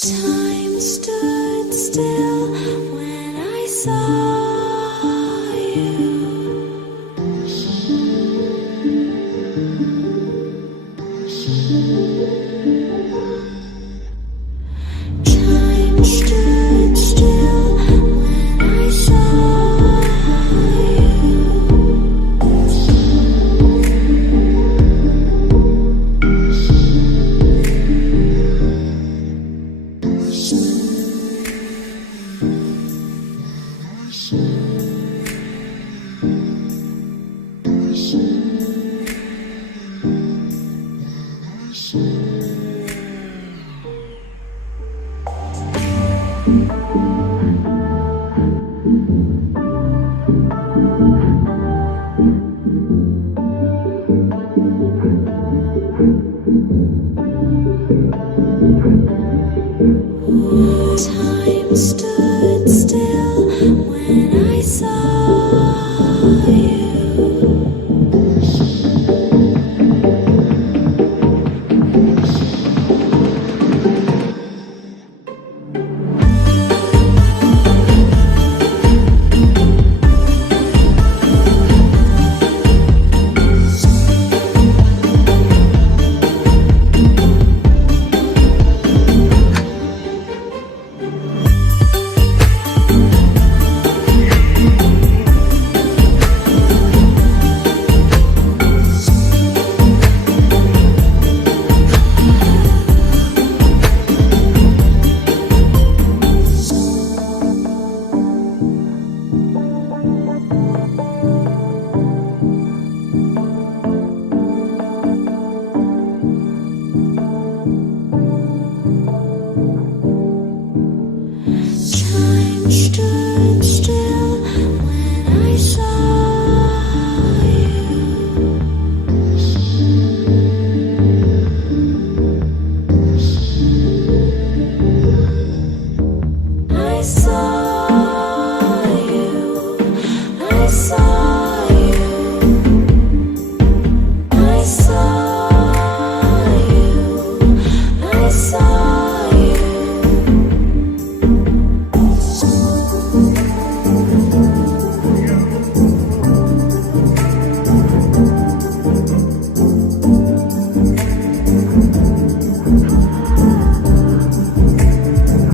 Time stood still when I saw you. Time stood still when I saw Time stood still when I saw you. Time stood still when I saw you. I saw you. I saw